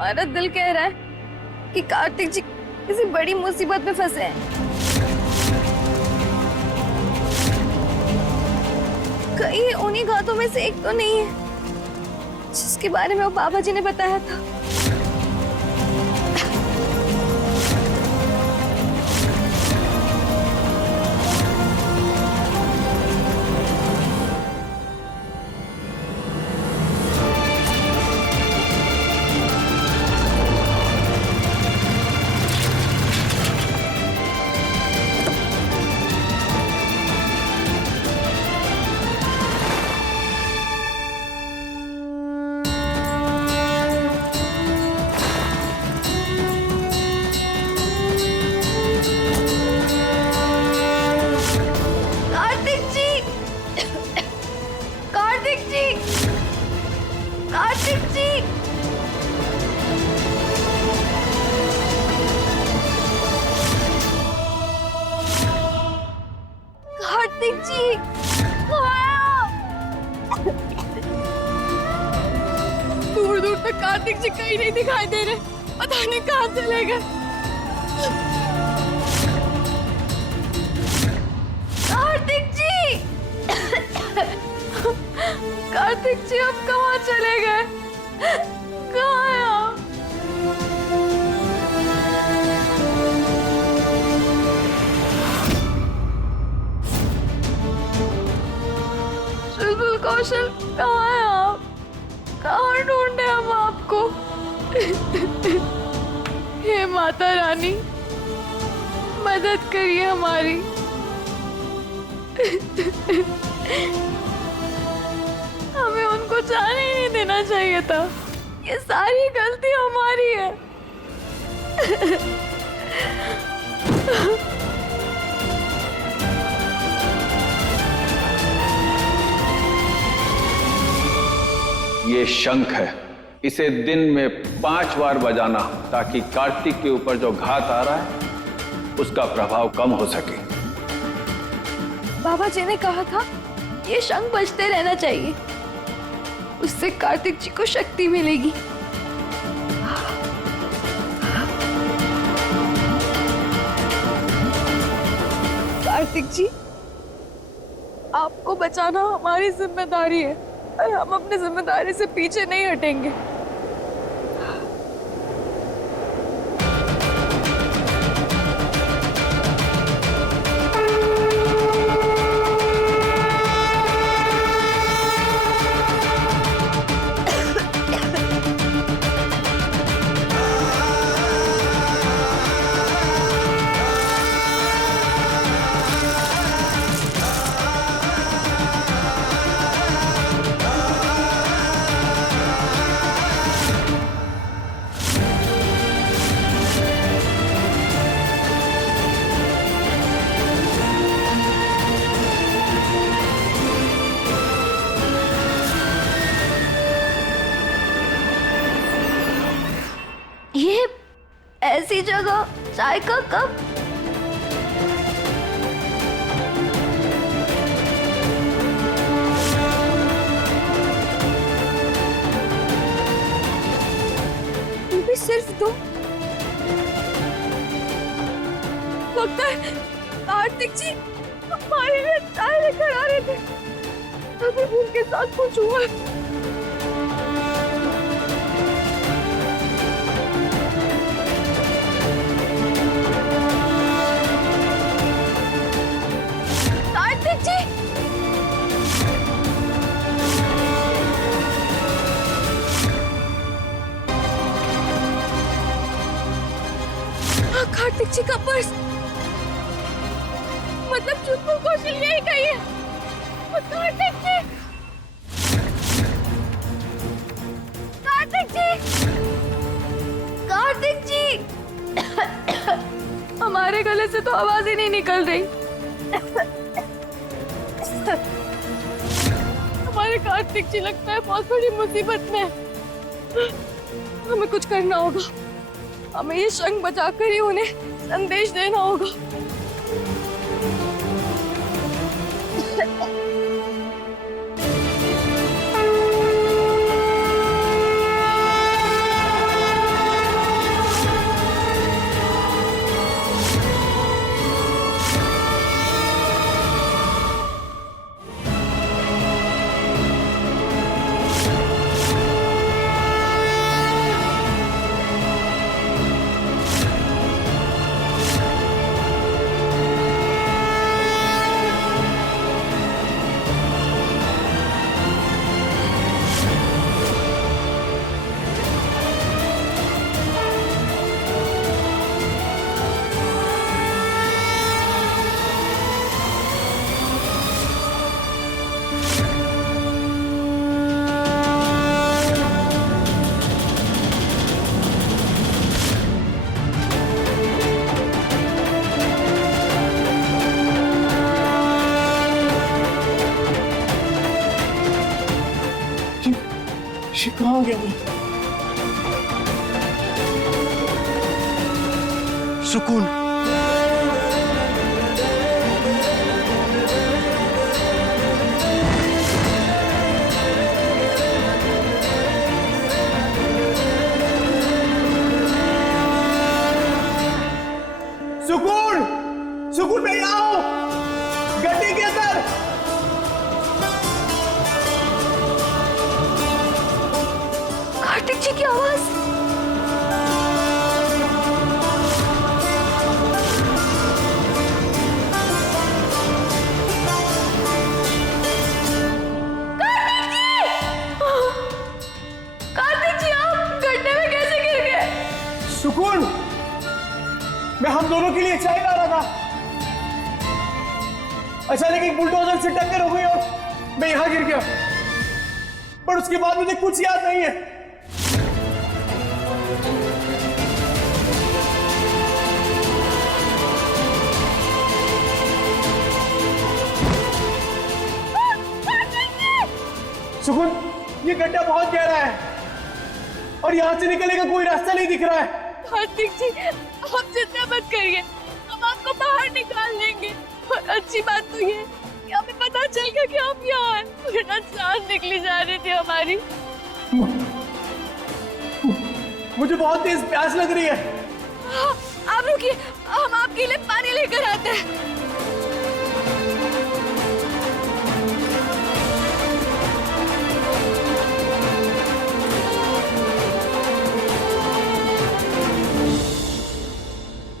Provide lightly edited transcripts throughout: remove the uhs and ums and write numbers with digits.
हमारा दिल कह रहा है कि कार्तिक जी किसी बड़ी मुसीबत में फंसे हैं। कहीं उन्हीं घातों में से एक तो नहीं है जिसके बारे में वो बाबा जी ने बताया था। कार्तिक जी, दूर दूर तक कार्तिक जी कहीं नहीं दिखाई दे रहे, पता नहीं कहाँ चले गए। कार्तिक जी, कार्तिक जी अब कहाँ चले गए? कहाँ है आप? चुलबुल कौशल, कहाँ है आप? कहाँ ढूंढे हम आपको? हे माता रानी, मदद करिए हमारी। हमें उनको जाने ही नहीं देना चाहिए था। ये सारी गलती हमारी है। ये शंख है, इसे दिन में 5 बार बजाना ताकि कार्तिक के ऊपर जो घात आ रहा है उसका प्रभाव कम हो सके। बाबा जी ने कहा था ये शंख बजते रहना चाहिए, उससे कार्तिक जी को शक्ति मिलेगी। कार्तिक जी, आपको बचाना हमारी जिम्मेदारी है और हम अपनी जिम्मेदारी से पीछे नहीं हटेंगे। ये ऐसी जगह चाय का कप? ये भी सिर्फ 2? लगता है कार्तिक जी हमारे लिए चाय लेकर आ रहे थे, अभी उनके साथ कुछ हुआ। कार्तिक जी का पर्स, मतलब चुलबुल कौशल यही कही है। कार्तिक जी, कार्तिक जी, कार्तिक जी, हमारे गले से तो आवाज ही नहीं निकल रही। हमारे कार्तिक जी लगता है बहुत बड़ी मुसीबत में। हमें कुछ करना होगा, हमें ये शंख बचाकर ही उन्हें संदेश देना होगा। ये कहाँ गया मैं? सुकून। सुकून, सुकून मैं यहाँ हूँ, गड्ढे के अंदर। कार्तिक जी की आवाज। कार्तिक जी, आप गड्ढे में कैसे गिर गए? सुकून, मैं हम दोनों के लिए चाय ला रहा था, अचानक एक बुलडोजर से टक्कर हो गई और मैं यहां गिर गया, पर उसके बाद मुझे कुछ याद नहीं है। सुकून, ये गड्ढा बहुत गहरा है और यहां से निकलने का कोई रास्ता नहीं दिख रहा है। कार्तिक जी, आप चिंता मत करिए, हम आपको बाहर निकाल लेंगे। और अच्छी बात तो ये कि हमें पता चल गया कि आप यहाँ हैं, वरना जान निकली जा रही थी हमारी। मुझे बहुत तेज प्यास लग रही है। आप रुकिए, हम आपके लिए पानी लेकर आते हैं।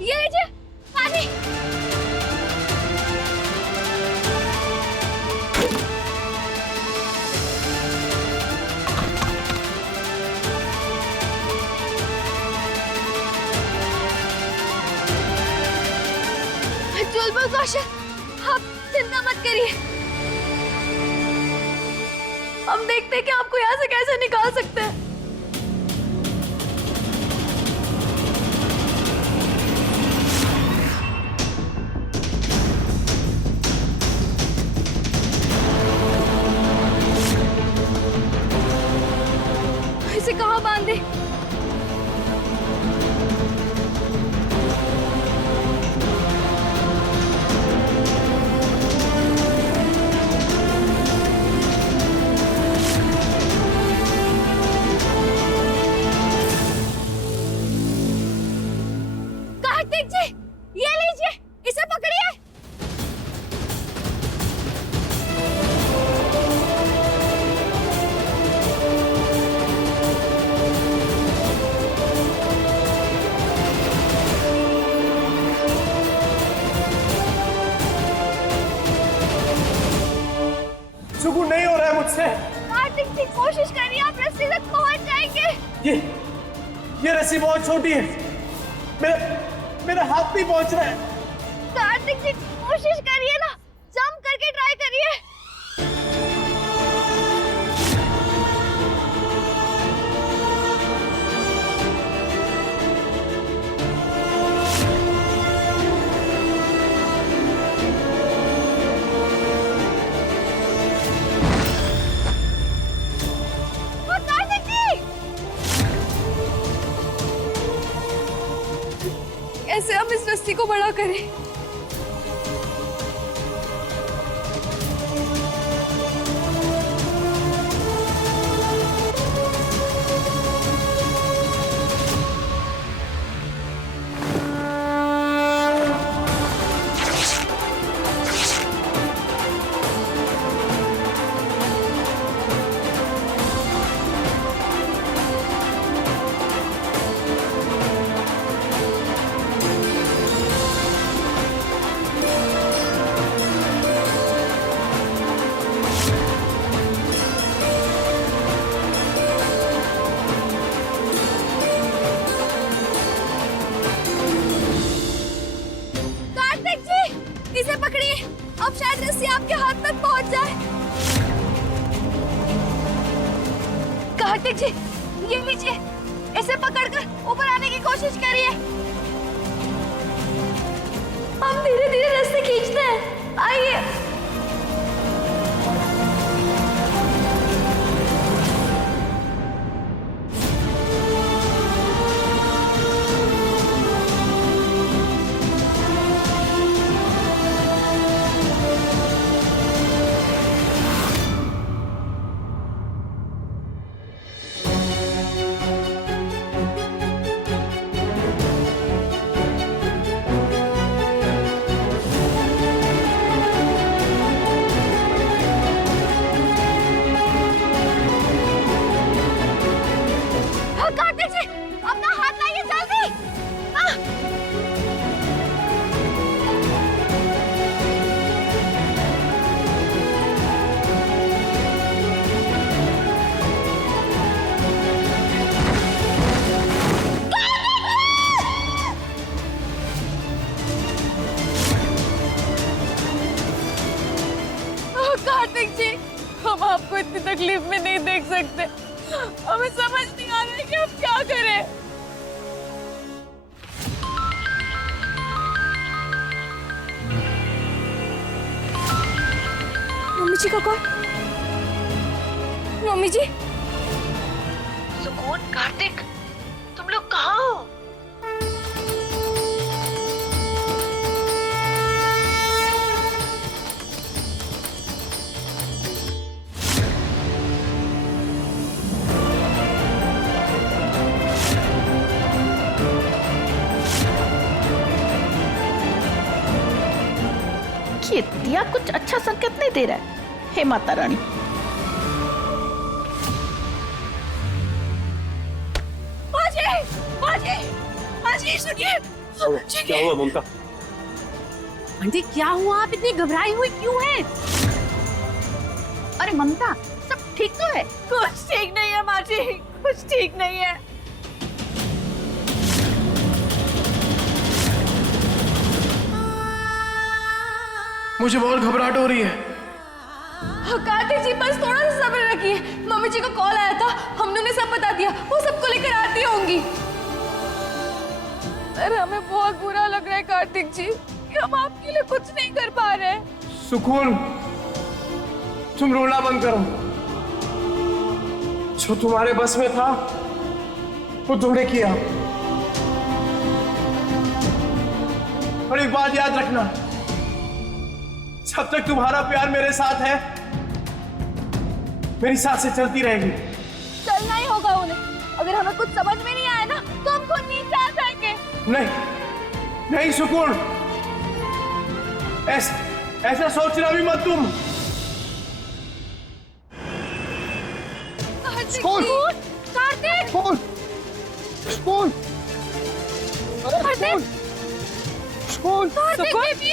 ये लीजिए पानी। जुल्म कौशल, आप चिंता मत करिए, हम देखते हैं कि आपको यहाँ से कैसे निकाल सकते हैं। इसे कहाँ बांधे? कार्तिक जी, ये लीजिए, इसे पकड़िए। सुकून नहीं हो रहा है मुझसे। कार्तिक जी, कोशिश करिए, आप रस्सी तक पहुंच जाएंगे। ये रस्सी बहुत छोटी है, मेरा हाथ नहीं पहुंच रहा है। कार्तिक जी, कोशिश करिए ना, जंप करके ट्राई करिए। कार्तिक जी, ऐसे हम इस रस्सी को बड़ा करें। अब शायद रस्सी आपके हाथ तक पहुंच जाए। कार्तिक जी, ये लीजिए, इसे पकड़कर ऊपर आने की कोशिश करिए। हम धीरे धीरे रस्सी खींचते हैं, आइए। कार्तिक जी, हम आपको इतनी तकलीफ में नहीं देख सकते। हमें समझ नहीं आ रहा है कि हम क्या करें। मम्मी जी का कॉल। मम्मी जी। सुकून, कार्तिक, तुम लोग कहाँ हो? ये दिया कुछ अच्छा संकेत नहीं दे रहा है। हे माता रानी, बाजी सुनिए। क्या हुआ ममता? आंटी क्या हुआ? आप इतनी घबराई हुई क्यों हैं? अरे ममता, सब ठीक तो है? कुछ ठीक नहीं है माँ जी, कुछ ठीक नहीं है। मुझे बहुत घबराहट हो रही है। कार्तिक जी बस थोड़ा सा सब्र रखिए। मम्मी जी का कॉल आया था, हमने उन्हें सब बता दिया, वो सबको लेकर आती होंगी। अरे हमें बहुत बुरा लग रहा है कार्तिक जी कि हम आपके लिए कुछ नहीं कर पा रहे। सुकून, तुम रोना बंद करो। जो तुम्हारे बस में था वो तुमने किया। और एक बात याद रखना, जब तक तुम्हारा प्यार मेरे साथ है मेरी सांसें चलती रहेगी। चलना ही होगा उन्हें। अगर हमें कुछ समझ में नहीं आया ना तो हम खुद नीचे आ जाएंगे। नहीं नहीं सुकून, ऐसा सोचना भी मत तुम। कार्तिक! कार्तिक बेबी!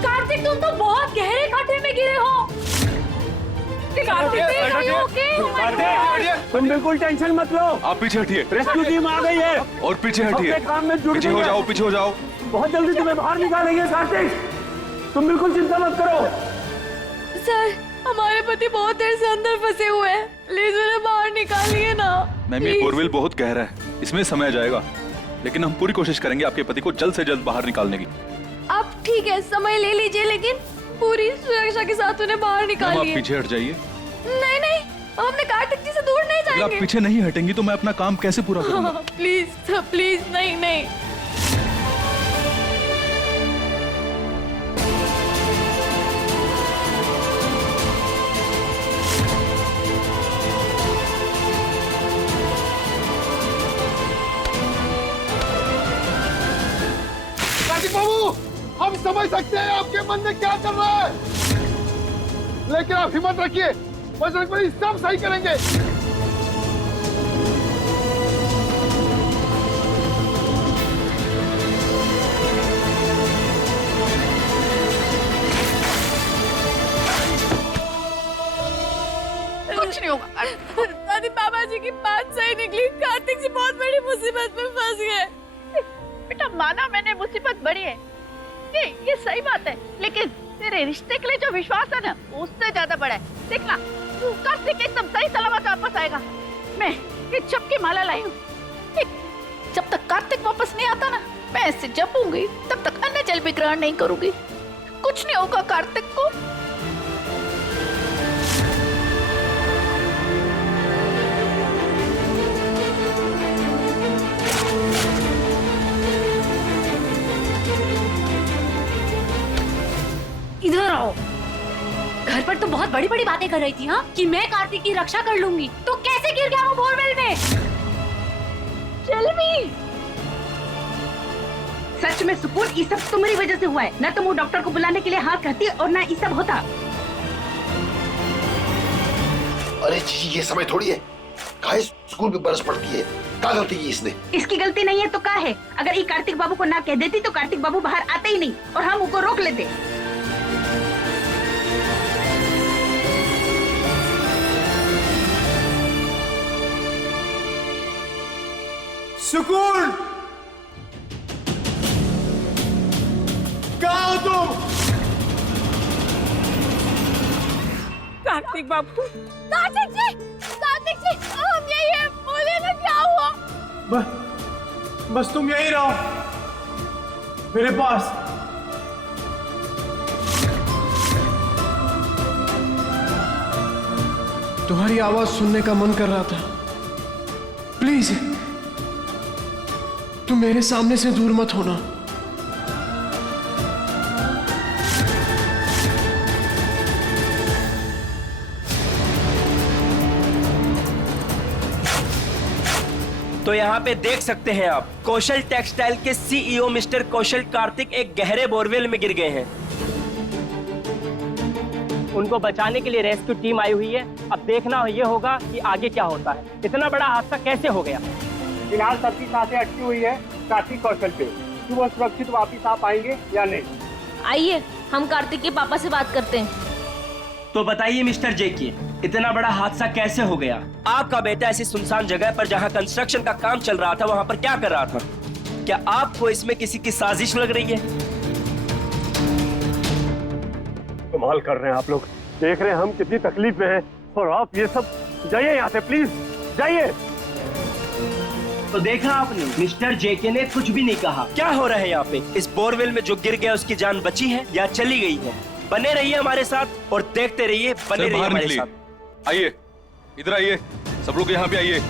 कार्तिक तुम तो बहुत गहरे खड्डे में गिरे हो। तुम बिल्कुल टेंशन मत लो। आप पीछे हटिए। रेस्क्यू टीम आ गई है और पीछे हटिए। अपने काम में जुट पीछे गई हो है। जाओ, पीछे हो जाओ। बहुत जल्दी तुम्हें बाहर निकालेंगे कार्तिक, तुम बिल्कुल चिंता मत करो। सर हमारे पति बहुत देर से अंदर फंसे हुए हैं, प्लीज उन्हें बाहर निकालिए ना। मैम ये बोरवेल बहुत गहरा है, इसमें समय जाएगा, लेकिन हम पूरी कोशिश करेंगे आपके पति को जल्द से जल्द बाहर निकालने की। आप ठीक है समय ले लीजिए, लेकिन पूरी सुरक्षा के साथ उन्हें बाहर मैम आप निकालिए। पीछे हट जाइए। नहीं नहीं, हम अपने कार्तिक जी से दूर नहीं अगर आप जाएंगे। पीछे नहीं हटेंगी तो मैं अपना काम कैसे पूरा करूंगा? प्लीज प्लीज, नहीं नहीं। कार्तिक बाबू, हम समझ सकते हैं आपके मन में क्या चल रहा है, लेकिन आप हिम्मत रखिए, बजरंगबली सब सही करेंगे। कुछ नहीं होगा। दादी बाबा जी की बात सही निकली, कार्तिक जी बहुत बड़ी मुसीबत में फंस गए। बेटा माना मैंने मुसीबत बड़ी है, ये सही बात है, लेकिन तेरे रिश्ते के लिए जो विश्वास है ना उससे ज्यादा बड़ा है। देखना कार्तिक एकदम सही सलामत वापस आएगा। मैं ये चपकी माला लाई हूँ, जब तक कार्तिक वापस नहीं आता ना मैं ऐसे जपूंगी, तब तक अन्य जल भी ग्रहण नहीं करूंगी। कुछ नहीं होगा कार्तिक को। इधर आओ। घर पर तो बहुत बड़ी बड़ी बातें कर रही थी हाँ, कि मैं कार्तिक की रक्षा कर लूंगी, तो कैसे गिर गया वो बोरवेल में? चलवी, सच में सुकून, ये सब तुम्हारी वजह से हुआ है। न तुम वो डॉक्टर को बुलाने के लिए हाँ कहती और ना ये सब होता। अरे जी ये समय थोड़ी है, काहे स्कूल पे बरस पड़ती है, क्या गलती की इसने? इसकी गलती नहीं है तो क्या है? अगर ये कार्तिक बाबू को ना कह देती तो कार्तिक बाबू बाहर आते ही नहीं और हम उनको रोक लेते। सुकून, कहाँ हो तुम? कार्तिक बाबू, कार्तिक जी, हम यही है, बोले ना क्या हुआ? बस तुम यहीं रहो मेरे पास। तुम्हारी आवाज सुनने का मन कर रहा था। प्लीज तुम मेरे सामने से दूर मत होना। तो यहाँ पे देख सकते हैं आप, कौशल टेक्सटाइल के सीईओ मिस्टर कौशल कार्तिक एक गहरे बोरवेल में गिर गए हैं। उनको बचाने के लिए रेस्क्यू टीम आई हुई है। अब देखना ये होगा कि आगे क्या होता है। इतना बड़ा हादसा कैसे हो गया? फिलहाल सबकी सांसें अटकी हुई है कार्तिक कौशल पे कि वो सुरक्षित वापस आ पाएंगे या नहीं। आइए हम कार्तिक के पापा से बात करते हैं। तो बताइए मिस्टर जेके, इतना बड़ा हादसा कैसे हो गया? आपका बेटा ऐसी सुनसान जगह पर जहाँ कंस्ट्रक्शन का काम चल रहा था वहाँ पर क्या कर रहा था? क्या आपको इसमें किसी की साजिश लग रही है? कमाल कर रहे हैं आप लोग, देख रहे हैं हम कितनी तकलीफ में हैं और आप ये सब। जाइए यहाँ से प्लीज, जाइए। तो देखा आपने, मिस्टर जेके ने कुछ भी नहीं कहा। क्या हो रहा है यहाँ पे? इस बोरवेल में जो गिर गया उसकी जान बची है या चली गई है? बने रहिए हमारे साथ और देखते रहिए, बने रहिए हमारे साथ। आइए, इधर आइए, सब लोग यहाँ पे आइए।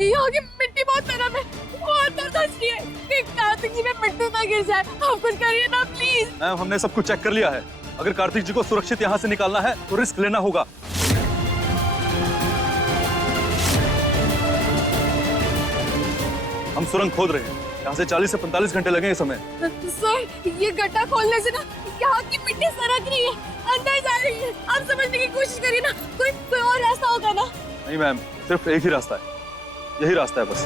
यहाँ की मिट्टी बहुत नरम है, बहुत दर्द रही है। कार्तिक जी में मिट्टी ना गिर जाए, आप कुछ करिए ना प्लीज। मैम, हमने सब कुछ चेक कर लिया है। अगर कार्तिक जी को सुरक्षित यहाँ से निकालना है तो रिस्क लेना होगा। हम सुरंग खोद रहे हैं, यहाँ से 40 से 45 घंटे लगेंगे समय। सर ये गड्ढा खोलने से ना यहाँ की मिट्टी सरक रही है, अंदर जा रही है। आप समझने की कोशिश करिए ना, कोई और रास्ता होगा ना? नहीं मैम, सिर्फ एक ही रास्ता है, यही रास्ता है बस।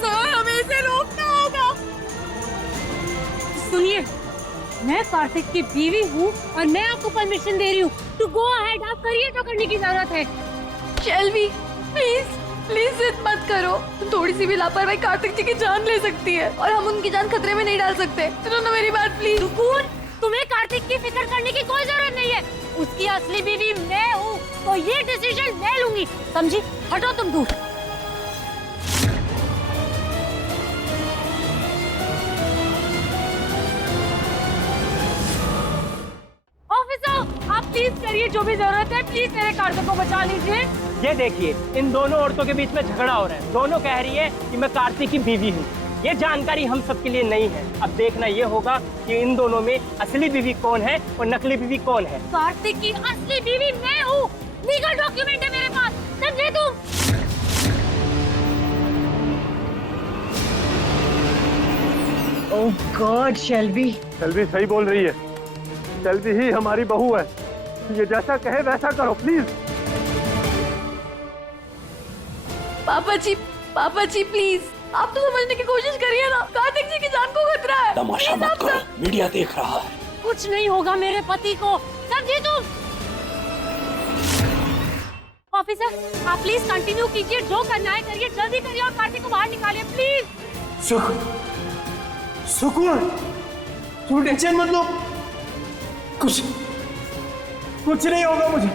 सर हमें इसे रोकना होगा। सुनिए, मैं कार्तिक की बीवी हूँ और मैं आपको परमिशन दे रही हूँ टू गो अहेड। आप करिए जो करने की जरूरत है। शेल्वी प्लीज प्लीज जिद मत करो, थोड़ी सी भी लापरवाही कार्तिक जी की जान ले सकती है और हम उनकी जान खतरे में नहीं डाल सकते। सुनो ना मेरी बात प्लीज। सुकून, तुम्हें कार्तिक की फिक्र करने की कोई जरूरत नहीं है। उसकी असली बीवी मैं हूँ, तो ये डिसीजन मैं लूंगी, समझी? हटो तुम दूर। ऑफिसर, आप प्लीज करिए जो भी जरूरत है, प्लीज मेरे कार्तिक को बचा लीजिए। ये देखिए, इन दोनों औरतों के बीच में झगड़ा हो रहा है। दोनों कह रही है कि मैं कार्तिक की बीवी हूँ। ये जानकारी हम सबके लिए नहीं है। अब देखना ये होगा कि इन दोनों में असली बीवी कौन है और नकली बीवी कौन है। कार्तिक की असली बीवी मैं हूँ, लीगल डॉक्यूमेंट है मेरे पास, समझे तुम? ओह गॉड शेल्वी, शेल्वी सही बोल रही है, शेल्वी ही हमारी बहू है। ये जैसा कहे वैसा करो प्लीज। पापा जी प्लीज, आप तो समझने की कोशिश करिए ना, कार्तिक जी की जान को खतरा है। तमाशा मत करो, मीडिया देख रहा है। कुछ नहीं होगा मेरे पति को, समझे तुम? ऑफिसर, आप प्लीज कंटिन्यू कीजिए, जो करना है करिए, जल्दी करिए और कार्तिक को बाहर निकालिए प्लीज। सुकून, तू टेंशन मत लो, कुछ नहीं होगा मुझे।